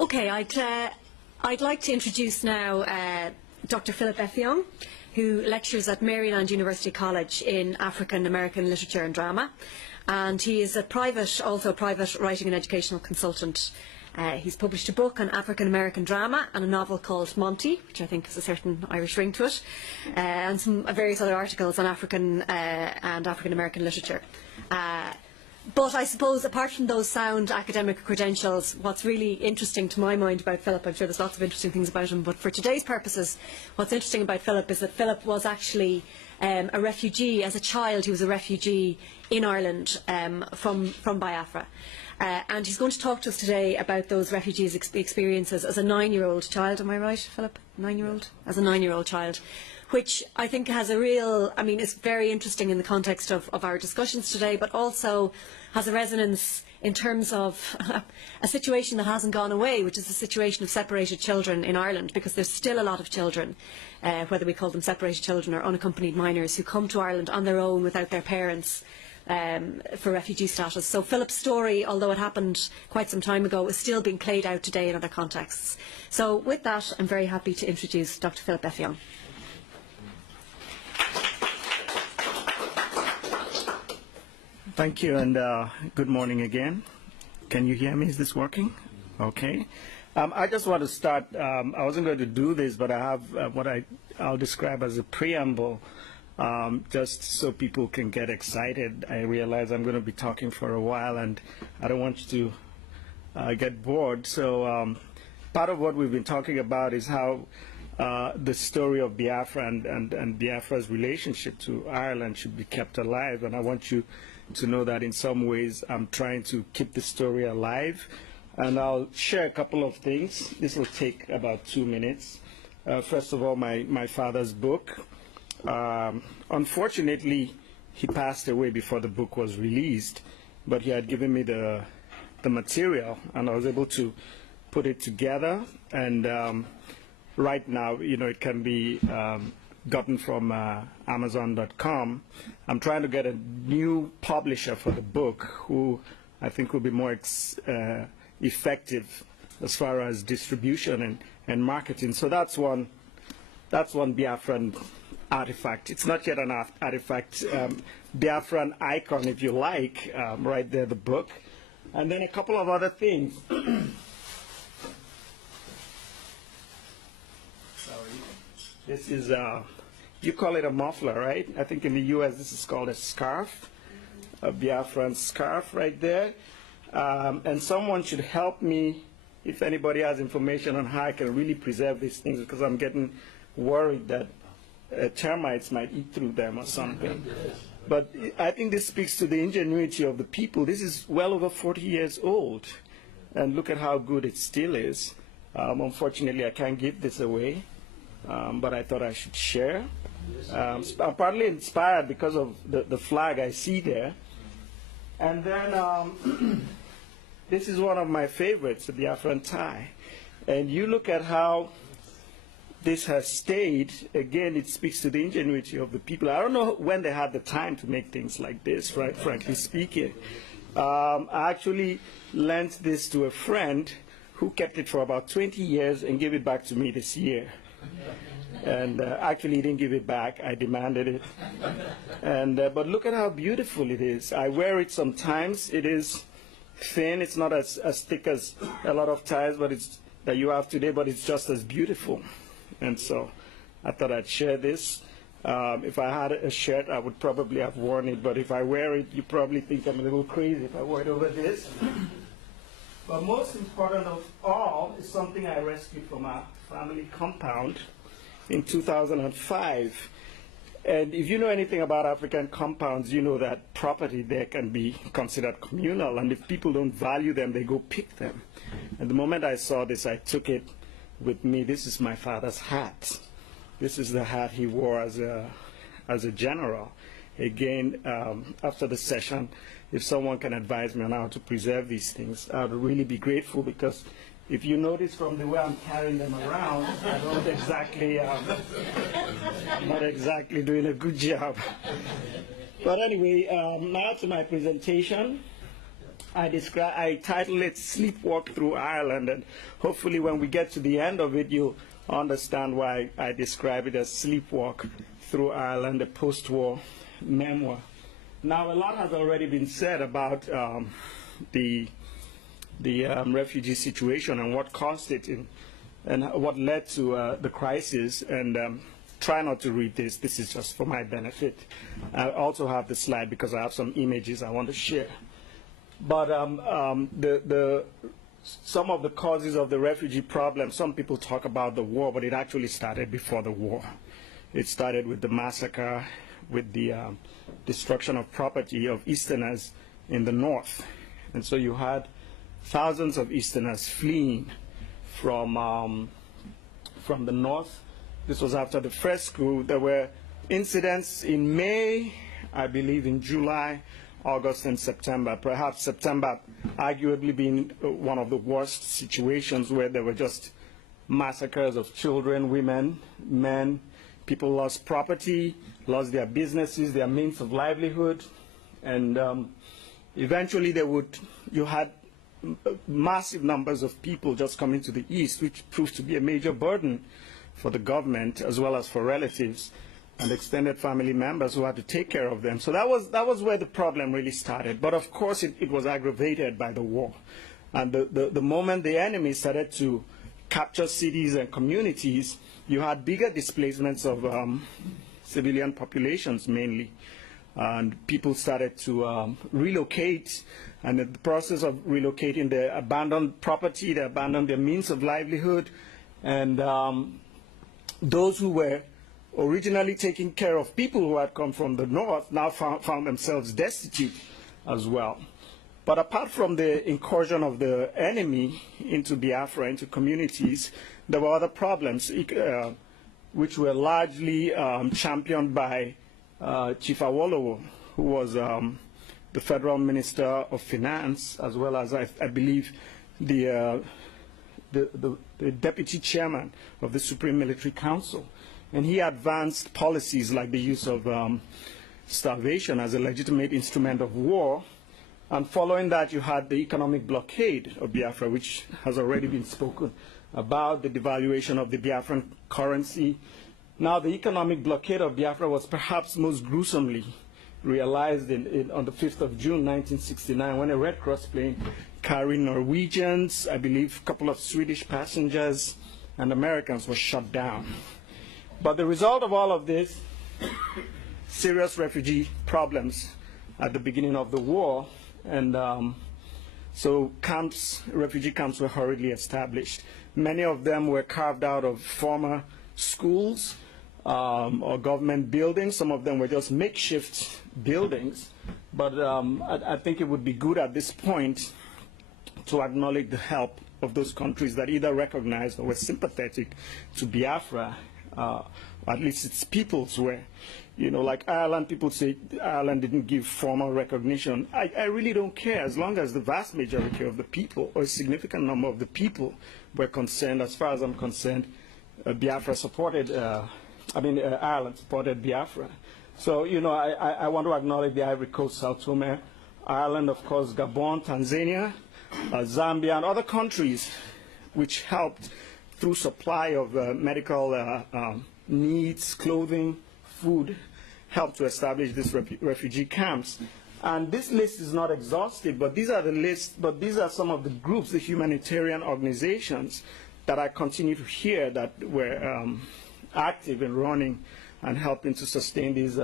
Okay, I'd like to introduce now Dr. Philip Effiong, who lectures at Maryland University College in African American Literature and Drama, and he is also a private writing and educational consultant. He's published a book on African American drama and a novel called Monty, which I think has a certain Irish ring to it, and some various other articles on African and African American literature. But I suppose, apart from those sound academic credentials, what's really interesting to my mind about Philip, I'm sure there's lots of interesting things about him, but for today's purposes, what's interesting about Philip is that Philip was actually a refugee. As a child, he was a refugee in Ireland from Biafra. And he's going to talk to us today about those refugees' experiences as a 9-year-old child. Am I right, Philip? 9-year-old? As a 9-year-old child. Which I think has a real, it's very interesting in the context of our discussions today, but also has a resonance in terms of a situation that hasn't gone away, which is the situation of separated children in Ireland, because there's still a lot of children, whether we call them separated children or unaccompanied minors, who come to Ireland on their own without their parents for refugee status. So Philip's story, although it happened quite some time ago, is still being played out today in other contexts. So with that, I'm very happy to introduce Dr. Philip Effiong. Thank you, and good morning again. Can you hear me? Is this working? Okay. I just want to start. I wasn't going to do this, but I have what I'll describe as a preamble, just so people can get excited. I realize I'm going to be talking for a while, and I don't want you to get bored. So part of what we've been talking about is how the story of Biafra and Biafra's relationship to Ireland should be kept alive, and I want you to know that in some ways I'm trying to keep the story alive. And I'll share a couple of things. This will take about 2 minutes. First of all, my father's book. Unfortunately, he passed away before the book was released, but he had given me the material, and I was able to put it together. And right now, it can be gotten from Amazon.com. I'm trying to get a new publisher for the book who I think will be more effective as far as distribution and marketing. So that's one Biafran artifact. It's not yet an artifact, Biafran icon, if you like, right there, the book. And then a couple of other things. This is, you call it a muffler, right? I think in the U.S. this is called a scarf, a Biafran scarf right there. And someone should help me if anybody has information on how I can really preserve these things, because I'm getting worried that termites might eat through them or something. But I think this speaks to the ingenuity of the people. This is well over 40 years old, and look at how good it still is. Unfortunately, I can't give this away. But I thought I should share. I'm partly inspired because of the flag I see there. And then this is one of my favorites, the Biafran tie. And you look at how this has stayed. Again, it speaks to the ingenuity of the people. I don't know when they had the time to make things like this, right, frankly speaking. I actually lent this to a friend who kept it for about 20 years and gave it back to me this year. And actually, he didn't give it back. I demanded it. And but look at how beautiful it is. I wear it sometimes. It is thin. It's not as thick as a lot of ties that you have today, but it's just as beautiful. And so I thought I'd share this. If I had a shirt, I would probably have worn it. But if I wear it, you probably think I'm a little crazy if I wear it over this. But most important of all is something I rescued from our family compound in 2005. And if you know anything about African compounds, you know that property there can be considered communal, and if people don't value them, they go pick them. And the moment I saw this, I took it with me. This is my father's hat. This is the hat he wore as a general. Again, after the session, if someone can advise me on how to preserve these things, I would really be grateful, because if you notice from the way I'm carrying them around, I don't exactly, not exactly doing a good job. But anyway, now to my presentation. I titled it Sleepwalk Through Ireland, and hopefully when we get to the end of it, you'll understand why I describe it as Sleepwalk Through Ireland, a post-war memoir. Now, a lot has already been said about the refugee situation and what caused it and what led to the crisis. And try not to read this. This is just for my benefit. I also have the slide because I have some images I want to share. But some of the causes of the refugee problem, some people talk about the war, but it actually started before the war. It started with the massacre, with the destruction of property of Easterners in the north. And so you had thousands of Easterners fleeing from the north. This was after the first coup. There were incidents in May, I believe in July, August, and September. Perhaps September arguably being one of the worst situations, where there were just massacres of children, women, men. People lost property, lost their businesses, their means of livelihood, and eventually you had massive numbers of people just coming to the east, which proved to be a major burden for the government as well as for relatives and extended family members who had to take care of them. So that was where the problem really started. But of course it was aggravated by the war. And the moment the enemy started to capture cities and communities, you had bigger displacements of civilian populations mainly. And people started to relocate, and in the process of relocating, they abandoned property, they abandoned their means of livelihood, and those who were originally taking care of people who had come from the north now found themselves destitute as well. But apart from the incursion of the enemy into Biafra, into communities, there were other problems which were largely championed by Chief Awolowo, who was the Federal Minister of Finance, as well as, I believe, the Deputy Chairman of the Supreme Military Council. And he advanced policies like the use of starvation as a legitimate instrument of war. And following that, you had the economic blockade of Biafra, which has already been spoken about, the devaluation of the Biafran currency. Now, the economic blockade of Biafra was perhaps most gruesomely realized on the 5th of June, 1969, when a Red Cross plane carrying Norwegians, I believe a couple of Swedish passengers, and Americans was shot down. But the result of all of this, serious refugee problems at the beginning of the war, and so refugee camps were hurriedly established. Many of them were carved out of former schools or government buildings. Some of them were just makeshift buildings. But I think it would be good at this point to acknowledge the help of those countries that either recognized or were sympathetic to Biafra, at least its peoples were. You know, like Ireland, people say Ireland didn't give formal recognition. I really don't care, as long as the vast majority of the people, or a significant number of the people, were concerned. As far as I'm concerned, Biafra supported, Ireland supported Biafra. So, you know, I want to acknowledge the Ivory Coast, Sao Tome, Ireland, of course, Gabon, Tanzania, Zambia, and other countries which helped through supply of medical needs, clothing, food, helped to establish these refugee camps. And this list is not exhaustive, but these are some of the groups, the humanitarian organizations that I continue to hear that were active in running and helping to sustain these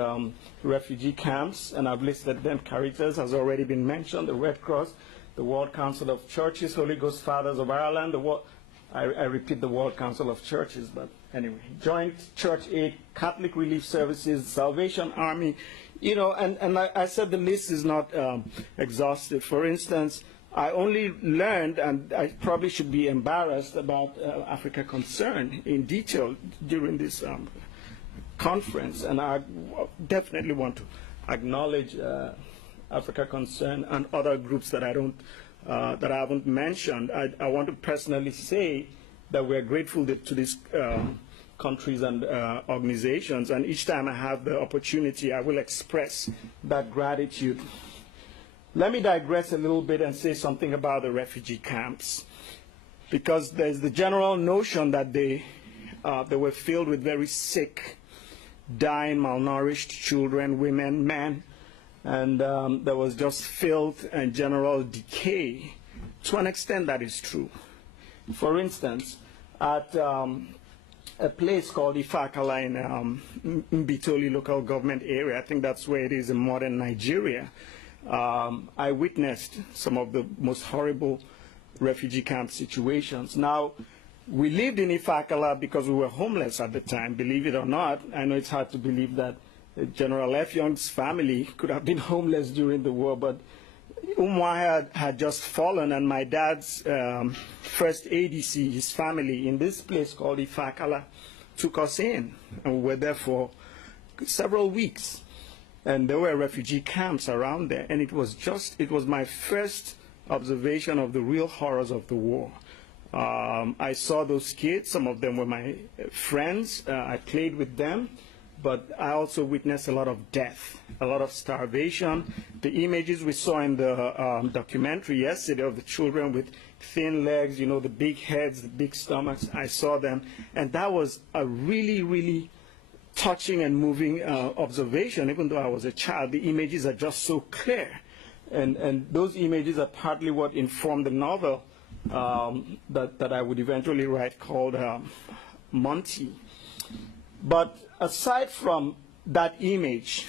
refugee camps. And I've listed them. Caritas has already been mentioned, the Red Cross, the World Council of Churches, Holy Ghost Fathers of Ireland, I repeat the World Council of Churches, but anyway, Joint Church Aid, Catholic Relief Services, Salvation Army, you know, and I said the list is not exhaustive. For instance, I only learned, and I probably should be embarrassed about Africa Concern in detail during this conference, and I definitely want to acknowledge Africa Concern and other groups that I haven't mentioned. I want to personally say that we're grateful to these countries and organizations, and each time I have the opportunity, I will express that gratitude. let me digress a little bit and say something about the refugee camps, because there's the general notion that they were filled with very sick, dying, malnourished children, women, men, and there was just filth and general decay. To an extent, that is true. For instance, at a place called Ifakala in Mbitoli local government area, I think that's where it is in modern Nigeria, I witnessed some of the most horrible refugee camp situations. Now, we lived in Ifakala because we were homeless at the time, believe it or not. I know it's hard to believe that General F. Young's family could have been homeless during the war, but Umwa had just fallen, and my dad's first ADC, his family, in this place called Ifakala, took us in, and we were there for several weeks. And there were refugee camps around there, and it was my first observation of the real horrors of the war. I saw those kids, some of them were my friends, I played with them, but I also witnessed a lot of death, a lot of starvation. The images we saw in the documentary yesterday of the children with thin legs, you know, the big heads, the big stomachs, I saw them, and that was a really, really touching and moving observation. Even though I was a child, the images are just so clear, and those images are partly what informed the novel that I would eventually write called Monty. But aside from that image,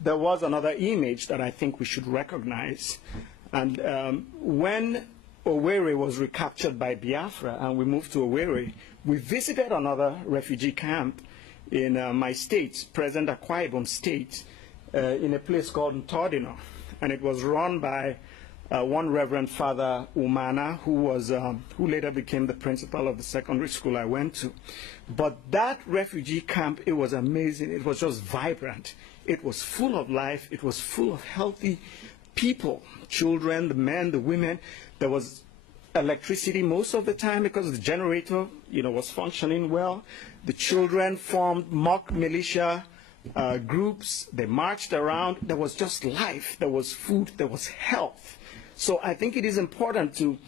there was another image that I think we should recognize. And when Owerri was recaptured by Biafra and we moved to Owerri, we visited another refugee camp in my state, present Akwa Ibom State, in a place called Ntodino. And it was run by one Reverend Father Umana, who later became the principal of the secondary school I went to. But that refugee camp, it was amazing. It was just vibrant. It was full of life. It was full of healthy people, children, the men, the women. There was electricity most of the time because the generator, was functioning well. The children formed mock militia groups. They marched around. There was just life. There was food. There was health. So I think it is important to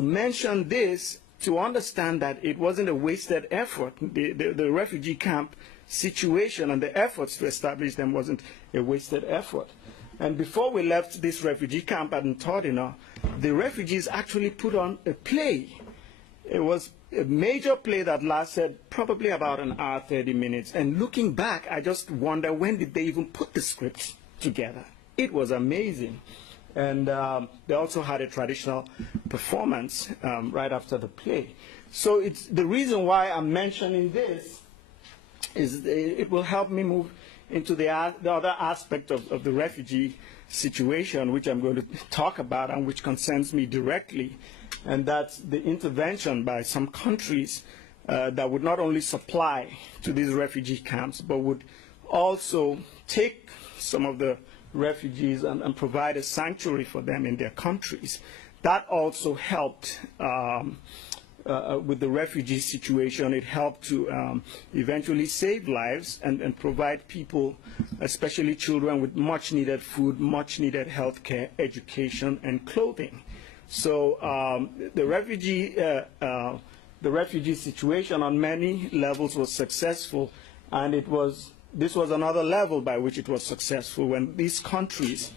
mention this, to understand that it wasn't a wasted effort. The refugee camp situation and the efforts to establish them wasn't a wasted effort. And before we left this refugee camp at Ntodino, the refugees actually put on a play. It was a major play that lasted probably about an hour, 30 minutes. And looking back, I just wonder, when did they even put the script together? It was amazing. And they also had a traditional performance right after the play. So it's the reason why I'm mentioning this is it will help me move into the other aspect of the refugee situation, which I'm going to talk about and which concerns me directly, and that's the intervention by some countries that would not only supply to these refugee camps, but would also take some of the refugees and provide a sanctuary for them in their countries. That also helped with the refugee situation. It helped to eventually save lives and provide people, especially children, with much needed food, much needed health care, education, and clothing. So the refugee situation on many levels was successful, and this was another level by which it was successful when these countries,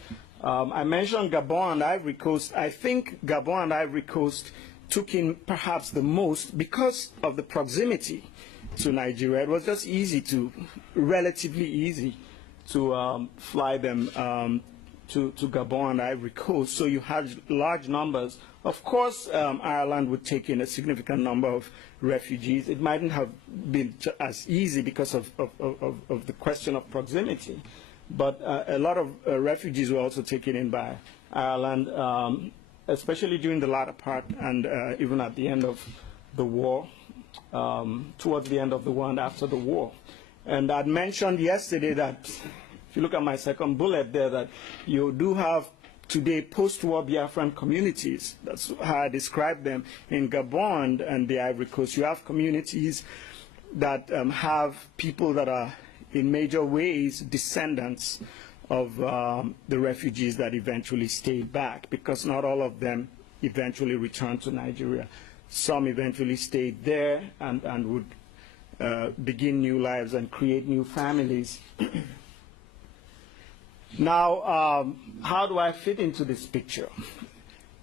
I mentioned Gabon and Ivory Coast. I think Gabon and Ivory Coast took in perhaps the most because of the proximity to Nigeria. It was just relatively easy to fly them to Gabon and Ivory Coast. So you had large numbers. Of course, Ireland would take in a significant number of refugees. It mightn't have been as easy because of the question of proximity. But a lot of refugees were also taken in by Ireland, especially during the latter part and even at the end of the war, towards the end of the war and after the war. And I'd mentioned yesterday that, if you look at my second bullet there, that you do have today post-war Biafran communities. That's how I describe them in Gabon and the Ivory Coast. You have communities that have people that are in major ways descendants of the refugees that eventually stayed back, because not all of them eventually returned to Nigeria. Some eventually stayed there and would begin new lives and create new families. Now, how do I fit into this picture?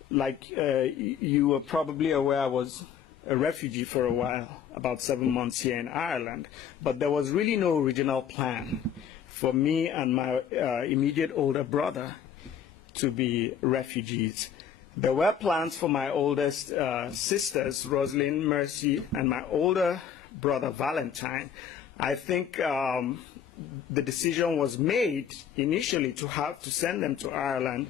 Like you were probably aware, I was a refugee for a while, about 7 months here in Ireland, but there was really no original plan for me and my immediate older brother to be refugees. There were plans for my oldest sisters, Rosalind, Mercy, and my older brother, Valentine. I think the decision was made initially to send them to Ireland,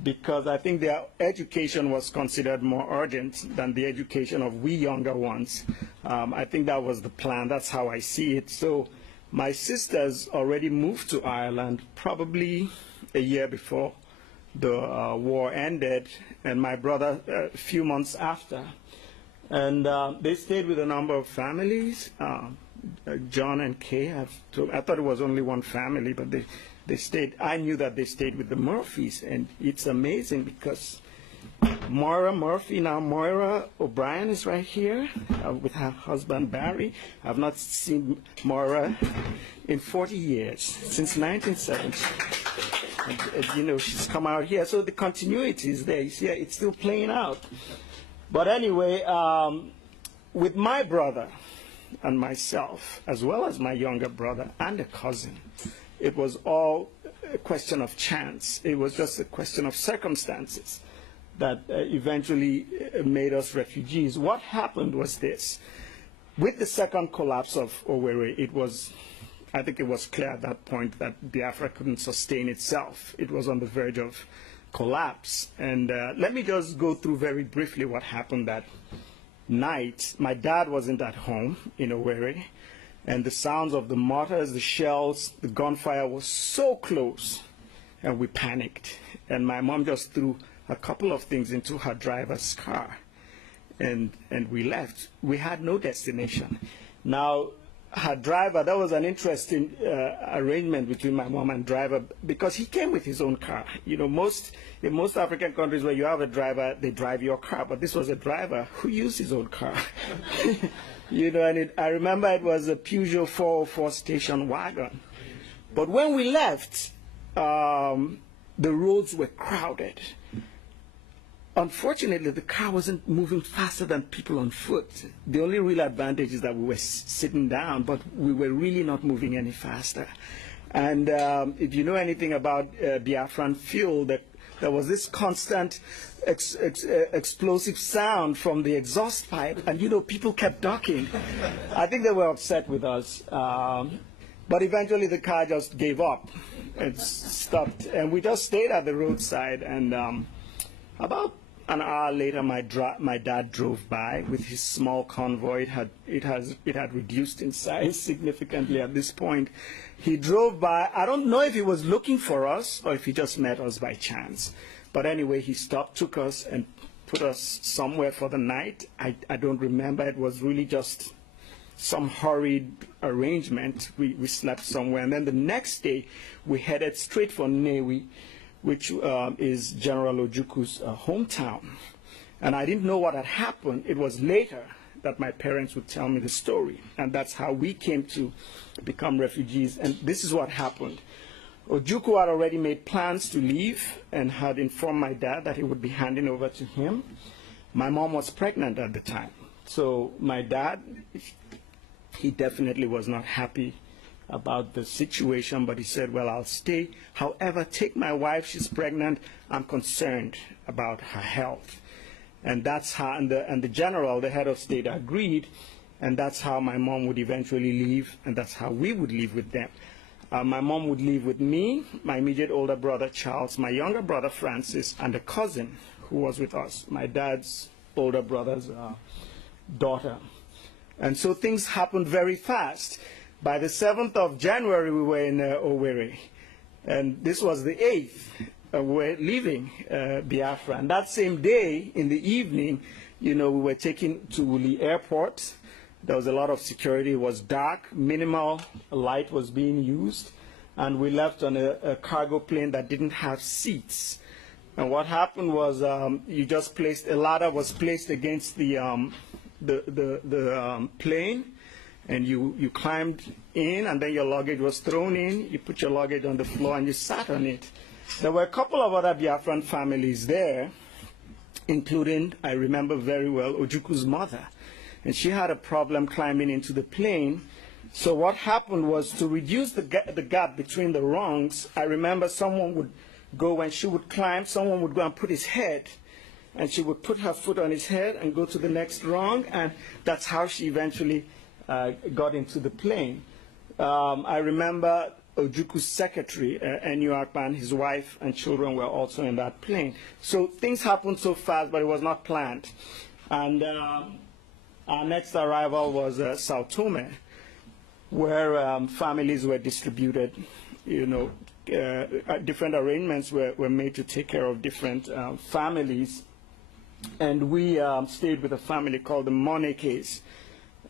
because I think their education was considered more urgent than the education of we younger ones. I think that was the plan. That's how I see it. So my sisters already moved to Ireland probably a year before the war ended, and my brother a few months after. And they stayed with a number of families. John and Kay, I thought it was only one family, but they stayed. I knew that they stayed with the Murphys, and it's amazing because Moira Murphy, now Moira O'Brien, is right here with her husband Barry. I've not seen Moira in 40 years, since 1970. You know, she's come out here, so the continuity is there. You see, it's still playing out. But anyway, with my brother and myself, as well as my younger brother and a cousin, it was all a question of chance. It was just a question of circumstances that eventually made us refugees. What happened was this. With the second collapse of Owerri, I think it was clear at that point that Biafra couldn't sustain itself. It was on the verge of collapse. And let me just go through very briefly what happened that night. My dad wasn't at home in Owerri, and the sounds of the mortars, the shells, the gunfire was so close, and we panicked. And my mom just threw a couple of things into her driver's car, and we left. We had no destination. Now, her driver, that was an interesting arrangement between my mom and driver, because he came with his own car. You know, in most African countries where you have a driver, they drive your car, but this was a driver who used his own car. You know, and I remember it was a Peugeot 404 station wagon. But when we left, the roads were crowded. Unfortunately, the car wasn't moving faster than people on foot. The only real advantage is that we were sitting down, but we were really not moving any faster. And if you know anything about Biafran fuel, there was this constant explosive sound from the exhaust pipe, and you know, people kept ducking. I think they were upset with us. But eventually the car just gave up and stopped, and we just stayed at the roadside. And about an hour later, my dad drove by with his small convoy. It had reduced in size significantly at this point. He drove by. I don't know if he was looking for us or if he just met us by chance. But anyway, he stopped, took us, and put us somewhere for the night. I don't remember. It was really just some hurried arrangement. We slept somewhere. And then the next day, we headed straight for Nnewi, which is General Ojukwu's hometown. And I didn't know what had happened. It was later that my parents would tell me the story. And that's how we came to become refugees. And this is what happened. Ojukwu had already made plans to leave and had informed my dad that he would be handing over to him. My mom was pregnant at the time. So my dad, he definitely was not happy about the situation, but he said, well, I'll stay. However, take my wife, she's pregnant. I'm concerned about her health. And that's how, and the general, the head of state, agreed, and that's how my mom would eventually leave, and that's how we would leave with them. My mom would leave with me, my immediate older brother, Charles, my younger brother, Francis, and a cousin who was with us, my dad's older brother's daughter. And so things happened very fast. By the 7th of January, we were in Owerri, and this was the 8th. We're leaving Biafra. And that same day, in the evening, you know, we were taken to Uli Airport. There was a lot of security. It was dark. Minimal light was being used. and we left on a cargo plane that didn't have seats. And what happened was you just placed, a ladder was placed against the plane, and you climbed in, and then your luggage was thrown in. You put your luggage on the floor, and you sat on it. There were a couple of other Biafran families there, including, I remember very well, Ojuku's mother. And she had a problem climbing into the plane. So what happened was, to reduce the gap between the rungs, I remember someone would go, when she would climb, someone would go and put his head, and she would put her foot on his head and go to the next rung, and that's how she eventually got into the plane. I remember Ojuku's secretary, Enyu Akpan, his wife and children were also in that plane. So things happened so fast, but it was not planned. And our next arrival was Sao Tome, where families were distributed. You know, different arrangements were made to take care of different families. And we stayed with a family called the Monekes.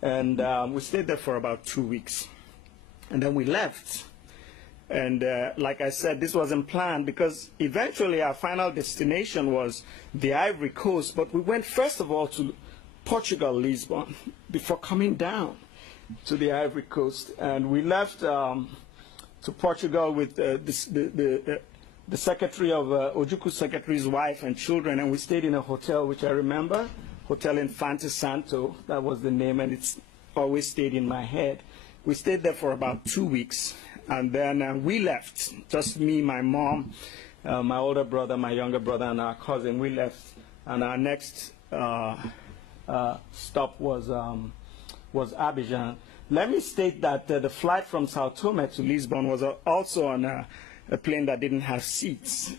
And we stayed there for about 2 weeks. And then we left. And like I said, this wasn't planned, because eventually our final destination was the Ivory Coast. But we went first of all to Portugal, Lisbon, before coming down to the Ivory Coast. And we left to Portugal with the secretary of Ojuku's secretary's wife and children. And we stayed in a hotel, which I remember, Hotel Infante Santo. That was the name, and it's always stayed in my head. We stayed there for about 2 weeks. And then we left, just me, my mom, my older brother, my younger brother, and our cousin. We left, and our next stop was Abidjan. Let me state that the flight from Sao Tome to Lisbon was also on a plane that didn't have seats,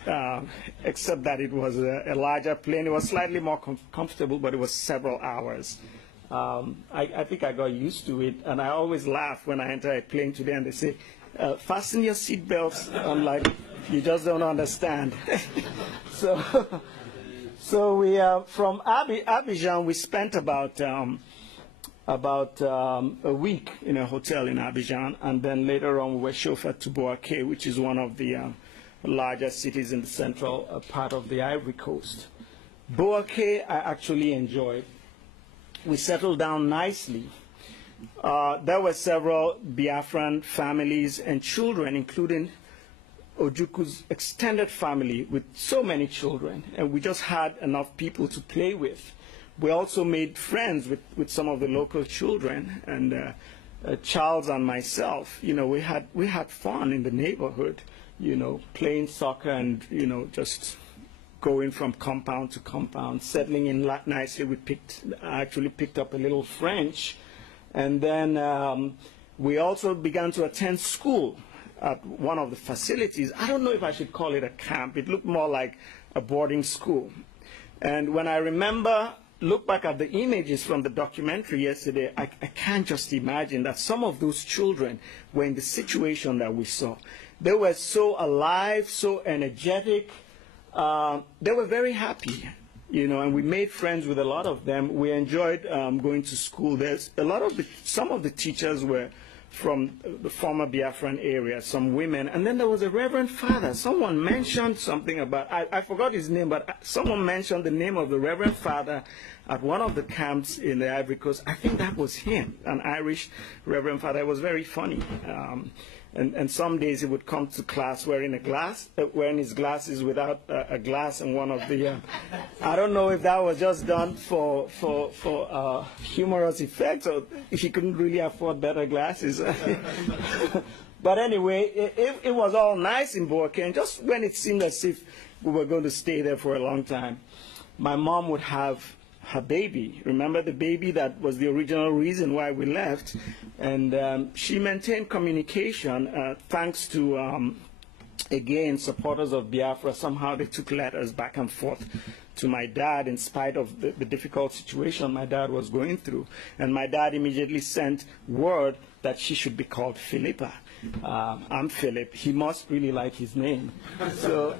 except that it was a larger plane. It was slightly more comfortable, but it was several hours. I think I got used to it, and I always laugh when I enter a plane today and they say, fasten your seatbelts. I'm like, you just don't understand. So we from Abidjan, we spent about a week in a hotel in Abidjan, and then later on we were chauffeured to Bouaké, which is one of the largest cities in the central part of the Ivory Coast. Bouaké I actually enjoyed. We settled down nicely. There were several Biafran families and children, including Ojuku's extended family with so many children, and we just had enough people to play with. We also made friends with some of the local children, and Charles and myself, you know, we had fun in the neighborhood, you know, playing soccer and, you know, just going from compound to compound, settling in nicely. I actually picked up a little French. And then we also began to attend school at one of the facilities. I don't know if I should call it a camp. It looked more like a boarding school. And when I look back at the images from the documentary yesterday, I can't just imagine that some of those children were in the situation that we saw. They were so alive, so energetic. They were very happy. You know, and we made friends with a lot of them. We enjoyed going to school. Some of the teachers were from the former Biafran area, some women. And then there was a Reverend Father. Someone mentioned something about, I forgot his name, but someone mentioned the name of the Reverend Father at one of the camps in the Ivory Coast. I think that was him, an Irish Reverend Father. It was very funny. And some days he would come to class wearing his glasses without a glass, and one of the, I don't know if that was just done for humorous effect, or if he couldn't really afford better glasses. But anyway, it was all nice in Bouaké, and just when it seemed as if we were going to stay there for a long time, my mom would have her baby. Remember the baby that was the original reason why we left? And she maintained communication thanks to, again, supporters of Biafra. Somehow they took letters back and forth to my dad in spite of the difficult situation my dad was going through. And my dad immediately sent word that she should be called Philippa. I'm Philip. He must really like his name. So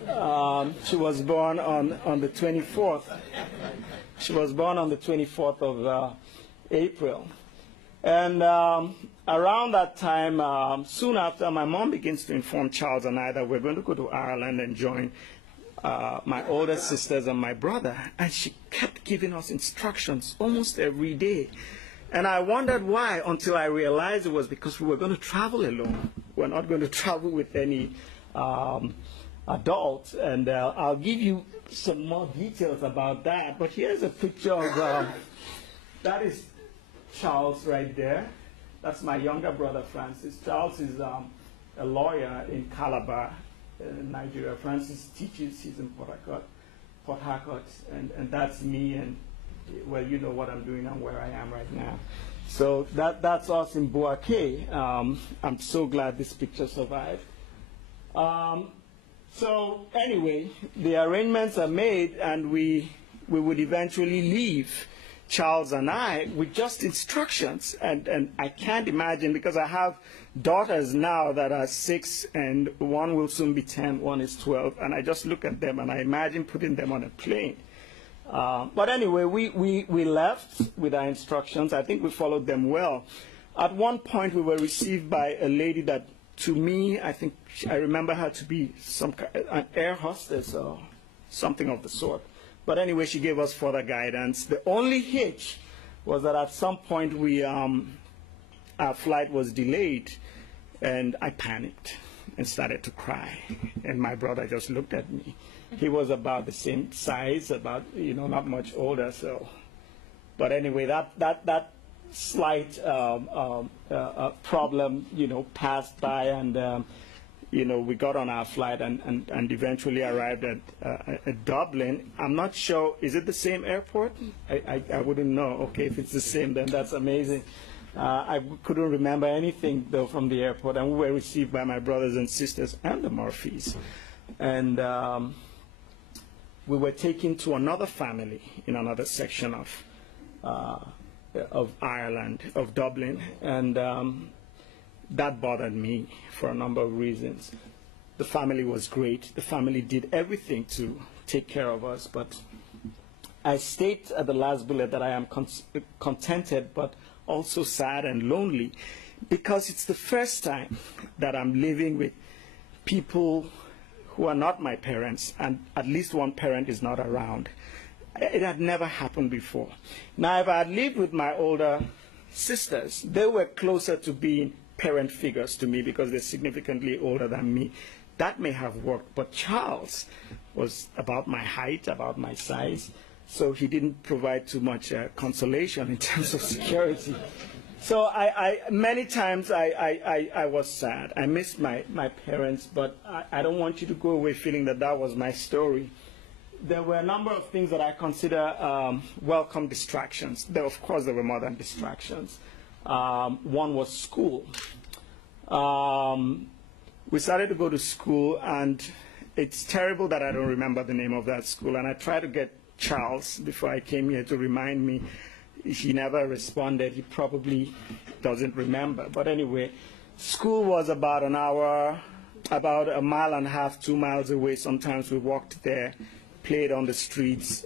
she was born on the 24th. She was born on the 24th of April. And around that time, soon after, my mom begins to inform Charles and I that we're going to go to Ireland and join my older sisters and my brother. And she kept giving us instructions almost every day. And I wondered why, until I realized it was because we were going to travel alone. We're not going to travel with any adult. And I'll give you some more details about that. But here's a picture of, that is Charles right there. That's my younger brother, Francis. Charles is a lawyer in Calabar, Nigeria. Francis teaches, he's in Port Harcourt, and that's me, and well, you know what I'm doing and where I am right now. So that's us in Boaké. I'm so glad this picture survived. So anyway, the arrangements are made, and we would eventually leave, Charles and I, with just instructions. And I can't imagine, because I have daughters now that are 6, and one will soon be 10, one is 12, and I just look at them and I imagine putting them on a plane. But anyway, we left with our instructions. I think we followed them well. At one point, we were received by a lady that, to me, I think I remember her to be an air hostess or something of the sort. But anyway, she gave us further guidance. The only hitch was that at some point our flight was delayed, and I panicked and started to cry. And my brother just looked at me. He was about the same size, about, not much older. So, but anyway, that slight problem, passed by, and we got on our flight and eventually arrived at Dublin. I'm not sure, is it the same airport? I wouldn't know. Okay, if it's the same, then that's amazing. I couldn't remember anything, though, from the airport, and we were received by my brothers and sisters and the Murphys. And we were taken to another family in another section of Ireland, of Dublin, and that bothered me for a number of reasons. The family was great. The family did everything to take care of us, but I state at the last bullet that I am contented, but also sad and lonely, because it's the first time that I'm living with people who are not my parents, and at least one parent is not around. It had never happened before. Now, if I had lived with my older sisters, they were closer to being parent figures to me because they're significantly older than me. That may have worked, but Charles was about my height, about my size, so he didn't provide too much consolation in terms of security. So many times I was sad. I missed my parents, but I don't want you to go away feeling that that was my story. There were a number of things that I consider welcome distractions. Of course, there were more than distractions. One was school. We started to go to school, and it's terrible that I don't remember the name of that school. And I tried to get Charles before I came here to remind me. He never responded. He probably doesn't remember. But anyway, school was about an hour, about 1.5 miles, 2 miles away. Sometimes we walked there, played on the streets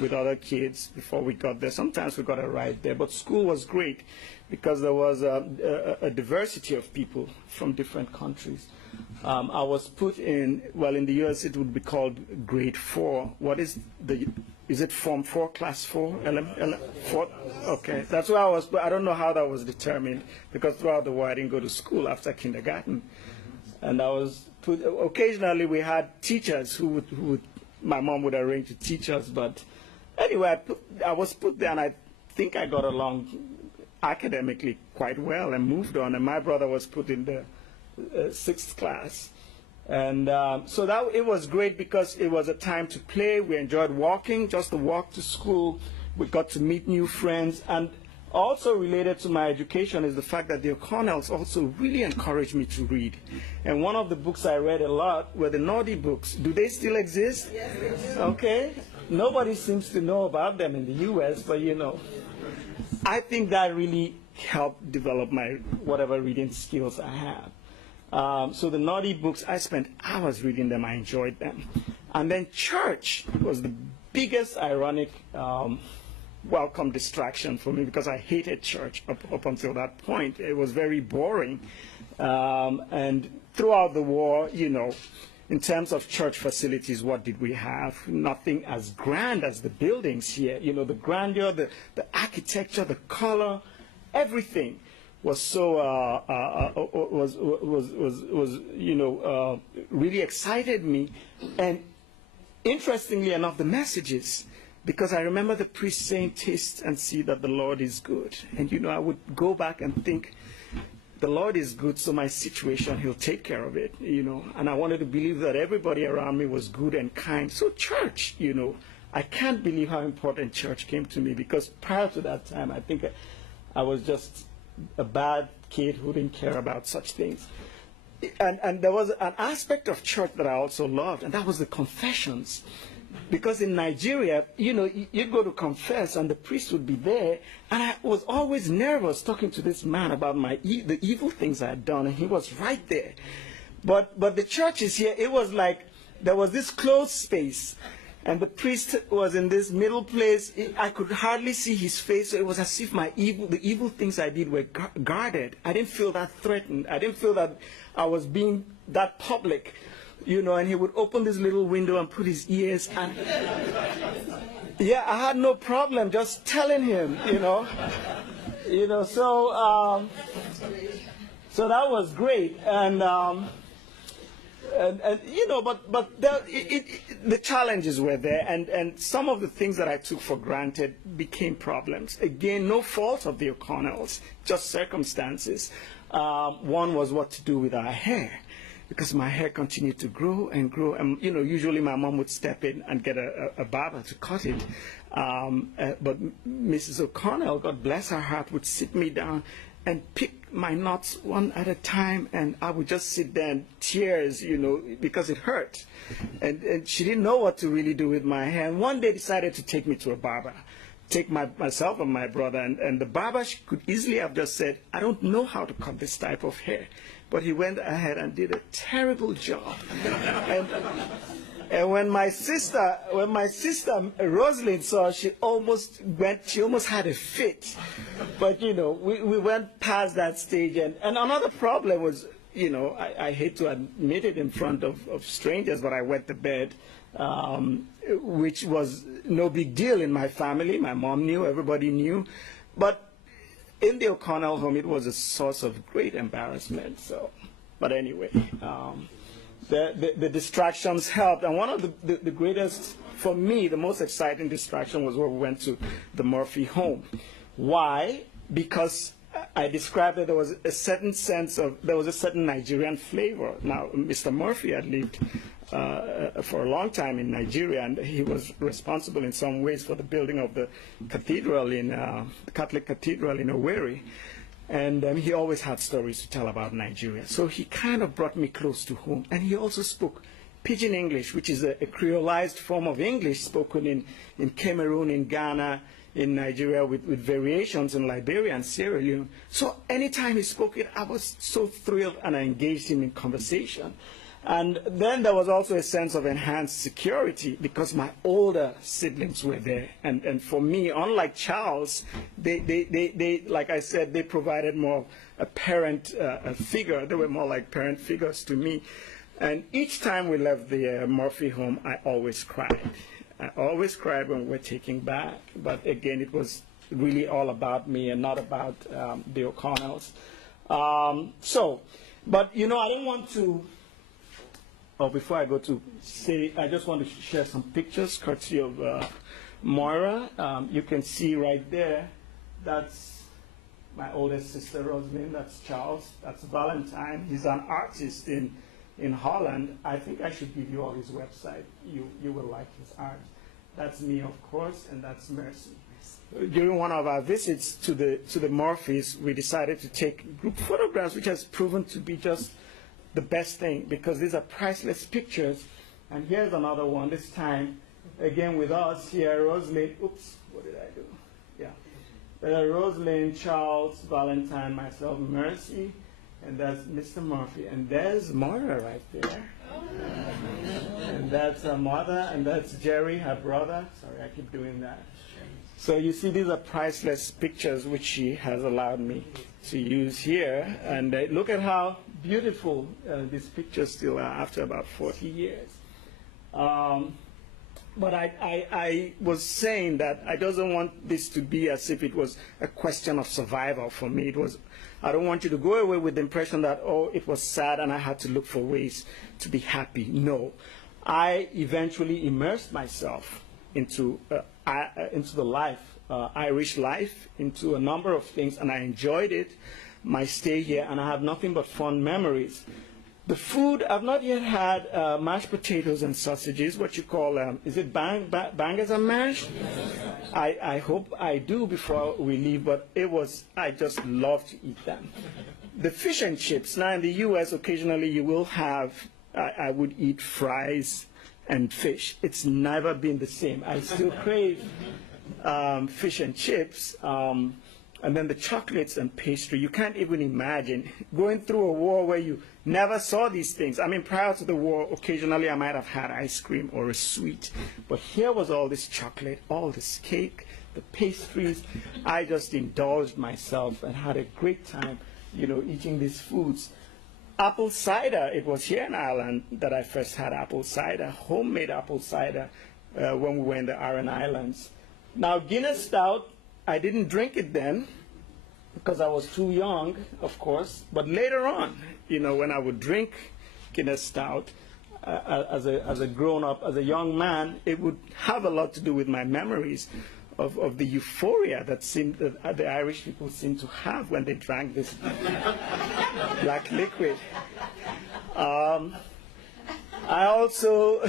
with other kids before we got there. Sometimes we got a ride there. But school was great because there was a diversity of people from different countries. I was put in, well, in the U.S. it would be called grade 4. Is it Form 4, Class 4? 4? Okay, that's where I was. But I don't know how that was determined, because throughout the war I didn't go to school after kindergarten. And I was put, occasionally we had teachers who would my mom would arrange to teach us. But anyway, I was put there, and I think I got along academically quite well and moved on. And my brother was put in the 6th class. And so it was great because it was a time to play. We enjoyed walking, just to walk to school. We got to meet new friends. And also related to my education is the fact that the O'Connells also really encouraged me to read. And one of the books I read a lot were the Naughty books. Do they still exist? Yes, they do. Okay. Nobody seems to know about them in the U.S., but I think that really helped develop my whatever reading skills I have. So the Naughty books, I spent hours reading them. I enjoyed them. And then church was the biggest ironic welcome distraction for me because I hated church up until that point. It was very boring. And throughout the war, you know, in terms of church facilities, what did we have? Nothing as grand as the buildings here. You know, the grandeur, the architecture, the color, everything was so really excited me. And interestingly enough, the messages, because I remember the priest saying, "Taste and see that the Lord is good." And you know, I would go back and think, the Lord is good, so my situation, he'll take care of it, you know. And I wanted to believe that everybody around me was good and kind. So church, you know, I can't believe how important church came to me, because prior to that time, I think I was just a bad kid who didn't care about such things. And there was an aspect of church that I also loved, and that was the confessions. Because in Nigeria, you know, you'd go to confess and the priest would be there, and I was always nervous talking to this man about the evil things I had done, and he was right there. But the churches here, it was like there was this closed space, and the priest was in this middle place. I could hardly see his face, so it was as if the evil things I did were guarded. I didn't feel that threatened. I didn't feel that I was being that public. You know, and he would open this little window and put his ears, and yeah, I had no problem just telling him, you know, so that was great, and you know, but the challenges were there, and some of the things that I took for granted became problems. Again, no fault of the O'Connells, just circumstances. One was what to do with our hair, because my hair continued to grow and grow. And, you know, usually my mom would step in and get a barber to cut it. But Mrs. O'Connell, God bless her heart, would sit me down and pick my knots one at a time. And I would just sit there in tears, you know, because it hurt. And she didn't know what to really do with my hair. And one day decided to take me to a barber. Take myself and my brother. And the barber could easily have just said, "I don't know how to cut this type of hair." But he went ahead and did a terrible job. And when my sister Rosalind saw, she almost had a fit. But you know, we went past that stage. And another problem was, you know, I hate to admit it in front of strangers, but I went to bed, which was no big deal in my family. My mom knew, everybody knew, but in the O'Connell home, it was a source of great embarrassment. So, but anyway, the distractions helped. And one of the greatest, for me, the most exciting distraction was when we went to the Murphy home. Why? Because I described that there was a certain Nigerian flavor. Now, Mr. Murphy had lived for a long time in Nigeria, and he was responsible in some ways for the building of the cathedral the Catholic cathedral in Owerri. And he always had stories to tell about Nigeria. So he kind of brought me close to home. And he also spoke Pidgin English, which is a creolized form of English spoken in Cameroon, in Ghana, in Nigeria, with variations in Liberia and Sierra Leone. So anytime he spoke it, I was so thrilled, and I engaged him in conversation. And then there was also a sense of enhanced security because my older siblings were there. And for me, unlike Charles, they like I said, they provided more a parent figure. They were more like parent figures to me. And each time we left the Murphy home, I always cried. I always cried when we were taking back. But again, it was really all about me and not about the O'Connells. But you know, I don't want to. Oh, before I go to say, I just want to share some pictures, courtesy of Moira. You can see right there, that's my oldest sister, Rosalind. That's Charles. That's Valentine. He's an artist in Holland. I think I should give you all his website. You will like his art. That's me, of course, and that's Mercy. During one of our visits to the Murphys, we decided to take group photographs, which has proven to be just the best thing, because these are priceless pictures. And here's another one, this time, again with us here, Rosalind, oops, what did I do? Yeah. Rosalind, Charles, Valentine, myself, Mercy, and that's Mr. Murphy. And there's Moira right there. And that's her mother, and that's Jerry, her brother. Sorry, I keep doing that. So you see, these are priceless pictures which she has allowed me to use here. And look at how beautiful these pictures still are after about 40 years. But I was saying that I don't want this to be as if it was a question of survival for me. I don't want you to go away with the impression that, oh, it was sad and I had to look for ways to be happy. No. I eventually immersed myself into the life, Irish life, into a number of things, and I enjoyed it, my stay here, and I have nothing but fond memories. The food, I've not yet had mashed potatoes and sausages, what you call, is it bangers and mash? I hope I do before we leave, but I just love to eat them. The fish and chips, now in the U.S. occasionally you will have, I would eat fries and fish. It's never been the same. I still crave fish and chips. And then the chocolates and pastry, you can't even imagine going through a war where you never saw these things. I mean, prior to the war, occasionally I might have had ice cream or a sweet. But here was all this chocolate, all this cake, the pastries. I just indulged myself and had a great time, eating these foods. Apple cider, it was here in Ireland that I first had apple cider, homemade apple cider, when we were in the Aran Islands. Now, Guinness Stout, I didn't drink it then because I was too young, of course. But later on, when I would drink Guinness Stout as a grown-up, as a young man, it would have a lot to do with my memories of the euphoria that the Irish people seem to have when they drank this black liquid. I also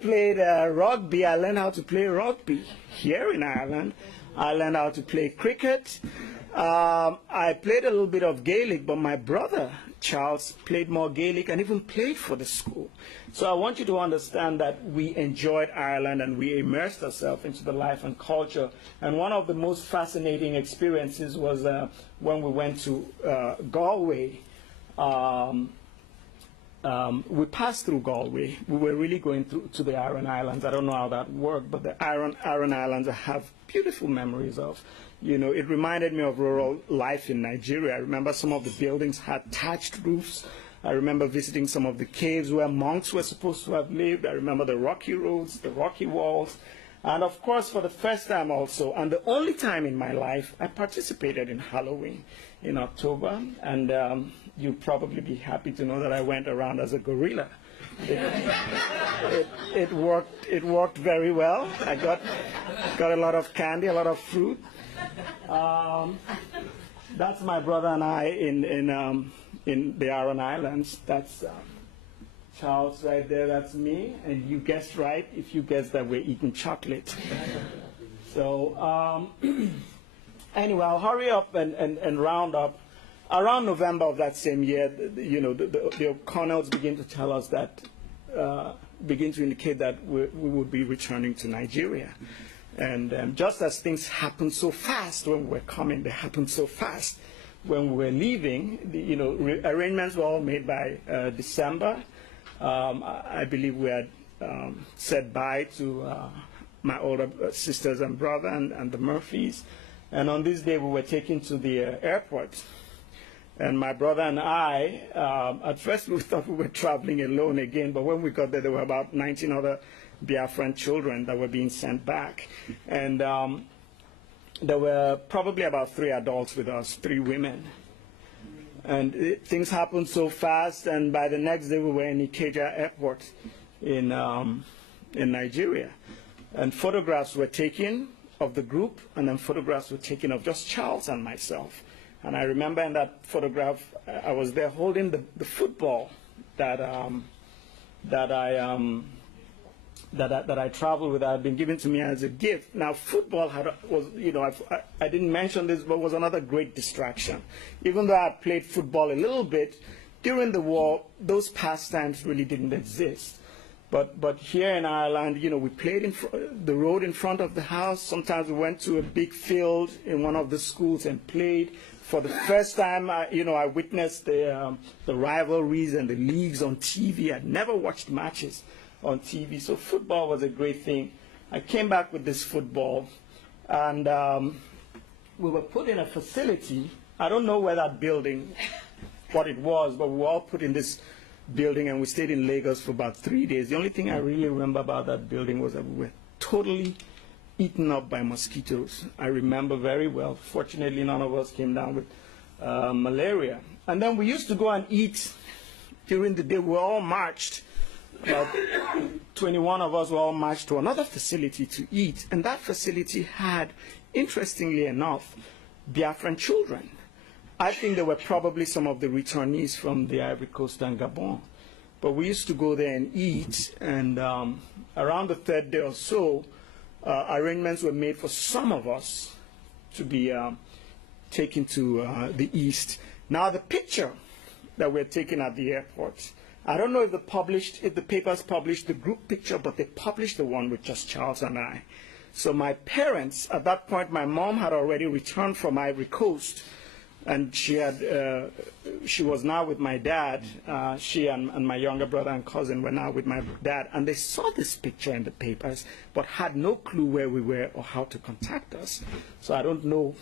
played rugby. I learned how to play rugby here in Ireland. I learned how to play cricket. I played a little bit of Gaelic, but my brother, Charles, played more Gaelic and even played for the school. So I want you to understand that we enjoyed Ireland and we immersed ourselves into the life and culture. And one of the most fascinating experiences was when we went to Galway. We passed through Galway. We were really going to the Aran Islands. I don't know how that worked, but the Aran Islands I have beautiful memories of. It reminded me of rural life in Nigeria. I remember some of the buildings had thatched roofs. I remember visiting some of the caves where monks were supposed to have lived. I remember the rocky roads, the rocky walls. And of course, for the first time also, and the only time in my life, I participated in Halloween in October. And you'd probably be happy to know that I went around as a gorilla. It worked very well. I got a lot of candy, a lot of fruit. That's my brother and I in the Aran Islands. That's Charles right there. That's me. And you guessed right if you guessed that we're eating chocolate. So anyway, I'll hurry up and round up. Around November of that same year, the O'Connells begin to tell us that, begin to indicate that we would be returning to Nigeria. And just as things happened so fast when we were coming, they happened so fast when we were leaving. Arrangements were all made by December. I believe we had said bye to my older sisters and brother and the Murphys. And on this day, we were taken to the airport. And my brother and I, at first we thought we were traveling alone again, but when we got there were about 19 other Biafran children that were being sent back. And there were probably about 3 adults with us, 3 women. And things happened so fast, and by the next day we were in Ikeja Airport in Nigeria. And photographs were taken of the group, and then photographs were taken of just Charles and myself. And I remember in that photograph, I was there holding the football that I traveled with. That had been given to me as a gift. Now, football was, I didn't mention this, but was another great distraction. Even though I played football a little bit during the war, those pastimes really didn't exist. But here in Ireland, we played in the road in front of the house. Sometimes we went to a big field in one of the schools and played. For the first time, I witnessed the rivalries and the leagues on TV. I'd never watched matches on TV, so football was a great thing. I came back with this football. And we were put in a facility. I don't know where that building, what it was, but we were all put in this building, and we stayed in Lagos for about 3 days. The only thing I really remember about that building was that we were totally eaten up by mosquitoes. I remember very well. Fortunately, none of us came down with malaria. And then we used to go and eat during the day. We were all marched. About 21 of us were all marched to another facility to eat. And that facility had, interestingly enough, Biafran children. I think they were probably some of the returnees from the Ivory Coast and Gabon. But we used to go there and eat. And around the third day or so, arrangements were made for some of us to be taken to the east. Now the picture that we're taking at the airport, I don't know if the papers published the group picture, but they published the one with just Charles and I. So my parents, at that point, my mom had already returned from Ivory Coast, and she was now with my dad. She and my younger brother and cousin were now with my dad, and they saw this picture in the papers, but had no clue where we were or how to contact us. So I don't know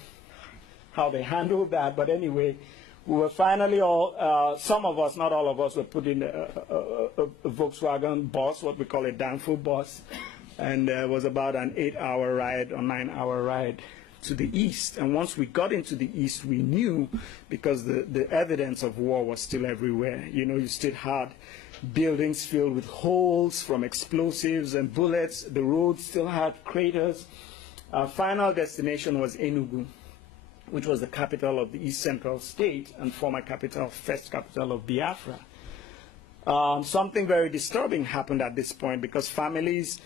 how they handled that, but anyway, we were finally all, some of us, not all of us, were put in a Volkswagen bus, what we call a Danfo bus, and it was about an 8-hour ride or 9-hour ride to the east. And once we got into the east, we knew, because the evidence of war was still everywhere. You know, you still had buildings filled with holes from explosives and bullets. The roads still had craters. Our final destination was Enugu, which was the capital of the East Central State and former capital, first capital of Biafra. Something very disturbing happened at this point, because families,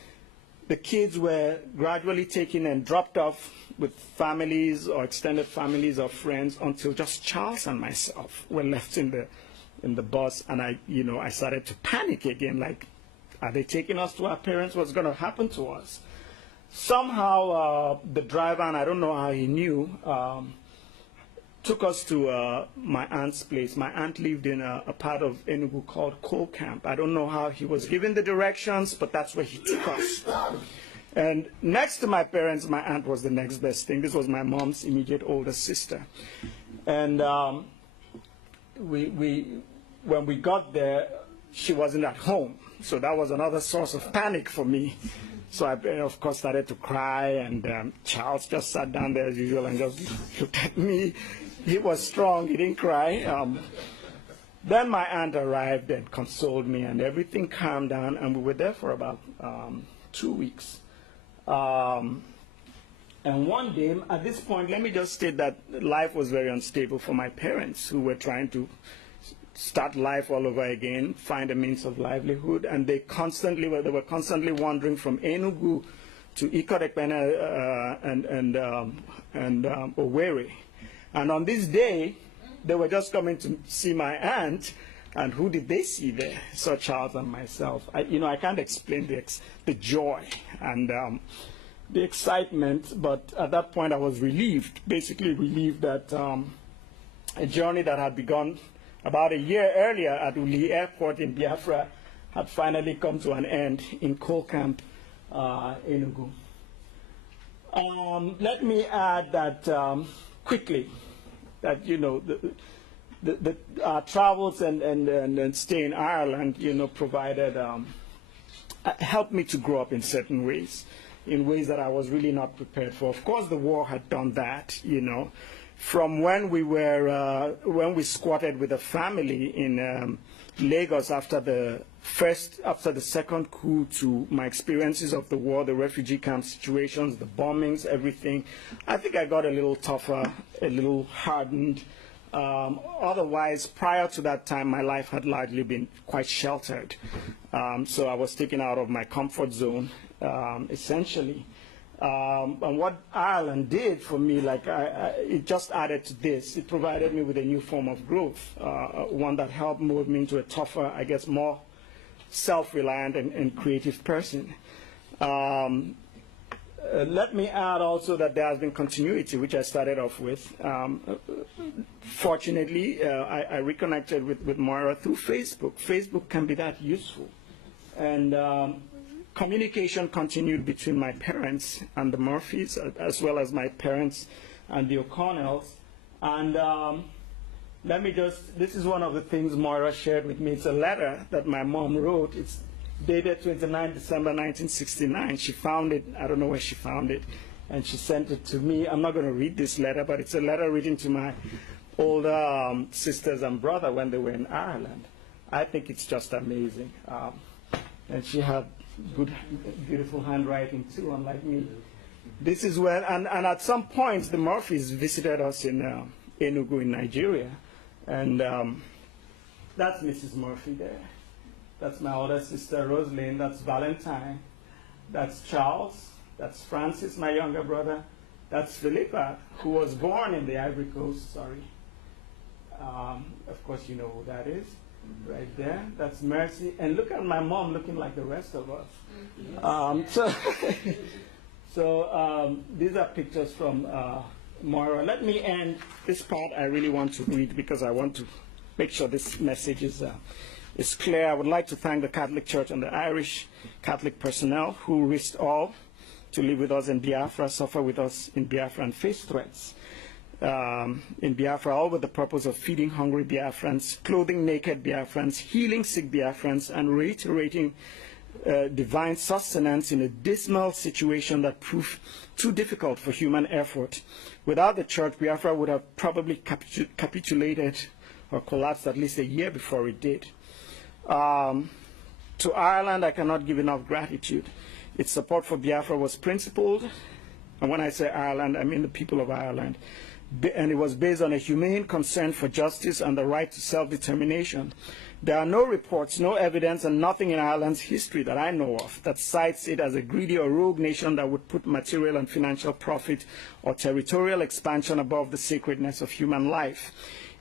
the kids were gradually taken and dropped off with families or extended families or friends, until just Charles and myself were left in the bus. And I started to panic again, like, are they taking us to our parents? What's going to happen to us? Somehow the driver, and I don't know how he knew, took us to my aunt's place. My aunt lived in a part of Enugu called Coal Camp. I don't know how he was given the directions, but that's where he took us. And next to my parents, my aunt was the next best thing. This was my mom's immediate older sister. And when we got there, she wasn't at home. So that was another source of panic for me. So I, of course, started to cry, and Charles just sat down there as usual and just looked at me. He was strong, he didn't cry. Then my aunt arrived and consoled me, and everything calmed down, and we were there for about 2 weeks. And one day, at this point, let me just state that life was very unstable for my parents, who were trying to start life all over again, find a means of livelihood, and they were constantly wandering from Enugu to Ikorekpene and Owerri. And on this day, they were just coming to see my aunt, and who did they see there? Saw Charles and myself. I can't explain the joy and the excitement, but at that point I was relieved, basically relieved that a journey that had begun about a year earlier at Uli Airport in Biafra had finally come to an end in Coal Camp, Enugu. Let me add that quickly, that our travels and stay in Ireland, provided helped me to grow up in certain ways, in ways that I was really not prepared for. Of course, the war had done that, From when we squatted with a family in Lagos after the second coup, to my experiences of the war, the refugee camp situations, the bombings, everything, I think I got a little tougher, a little hardened. Otherwise, prior to that time, my life had largely been quite sheltered. So I was taken out of my comfort zone, essentially. And what Ireland did for me, it just added to this. It provided me with a new form of growth, one that helped mold me into a tougher, I guess, more self-reliant and creative person. Let me add also that there has been continuity, which I started off with. Fortunately, I reconnected with Moira through Facebook. Facebook can be that useful. And communication continued between my parents and the Murphys, as well as my parents and the O'Connells. And this is one of the things Moira shared with me. It's a letter that my mom wrote. It's dated 29 December 1969. She found it, I don't know where she found it, and she sent it to me. I'm not going to read this letter, but it's a letter written to my older sisters and brother when they were in Ireland. I think it's just amazing. And she had good, beautiful handwriting too, unlike me. This is when, and at some point, the Murphys visited us in Enugu in Nigeria. And that's Mrs. Murphy there. That's my older sister, Rosalind. That's Valentine. That's Charles. That's Francis, my younger brother. That's Philippa, who was born in the Ivory Coast, sorry. Of course, you know who that is, right there. That's Mercy. And look at my mom looking like the rest of us. So these are pictures from Moira. Let me end this part. I really want to read because I want to make sure this message is clear. I would like to thank the Catholic Church and the Irish Catholic personnel who risked all to live with us in Biafra, suffer with us in Biafra, and face threats in Biafra, all with the purpose of feeding hungry Biafrans, clothing naked Biafrans, healing sick Biafrans, and reiterating divine sustenance in a dismal situation that proved too difficult for human effort. Without the church, Biafra would have probably capitulated or collapsed at least a year before it did. To Ireland, I cannot give enough gratitude. Its support for Biafra was principled, and when I say Ireland, I mean the people of Ireland. And it was based on a humane concern for justice and the right to self-determination. There are no reports, no evidence, and nothing in Ireland's history that I know of that cites it as a greedy or rogue nation that would put material and financial profit or territorial expansion above the sacredness of human life.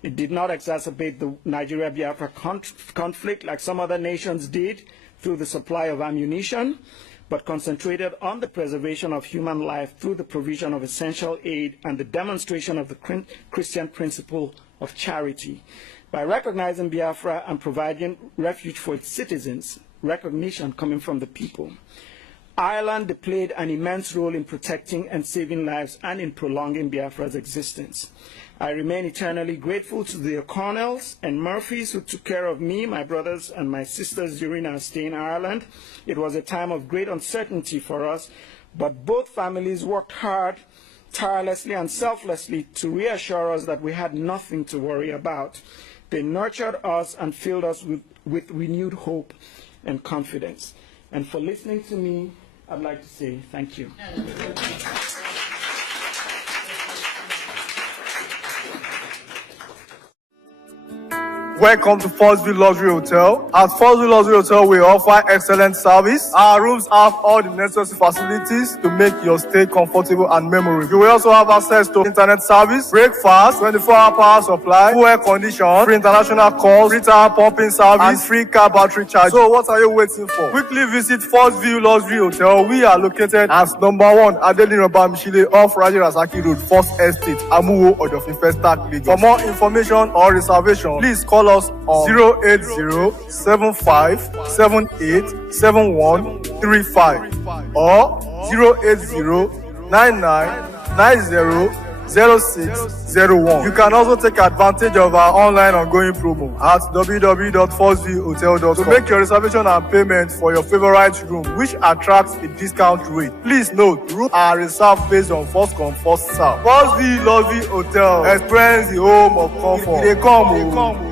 It did not exacerbate the Nigeria-Biafra conflict like some other nations did through the supply of ammunition, but concentrated on the preservation of human life through the provision of essential aid and the demonstration of the Christian principle of charity. By recognizing Biafra and providing refuge for its citizens, recognition coming from the people, Ireland played an immense role in protecting and saving lives and in prolonging Biafra's existence. I remain eternally grateful to the O'Connells and Murphys who took care of me, my brothers, and my sisters during our stay in Ireland. It was a time of great uncertainty for us, but both families worked hard, tirelessly and selflessly to reassure us that we had nothing to worry about. They nurtured us and filled us with renewed hope and confidence. And for listening to me, I'd like to say thank you. Welcome to Forestville Luxury Hotel. At Forestville Luxury Hotel, we offer excellent service. Our rooms have all the necessary facilities to make your stay comfortable and memorable. You will also have access to internet service, breakfast, 24-hour power supply, full air condition, free international calls, free tire pumping service, and free car battery charge. So what are you waiting for? Quickly visit Forestville Luxury Hotel. We are located at #1 Adeline Obamishile off Raji Rasaki Road, First Estate, Amuwo, Odofin Festac, Lagos. For more information or reservation, please call us on 08075787135 or 08099900601. You can also take advantage of our online ongoing promo at www.forestvillehotel.com to make your reservation and payment for your favorite room, which attracts a discount rate. Please note, rooms are reserved based on first come, first serve. Forestville Luxury Hotel. Experience the home of comfort. They come.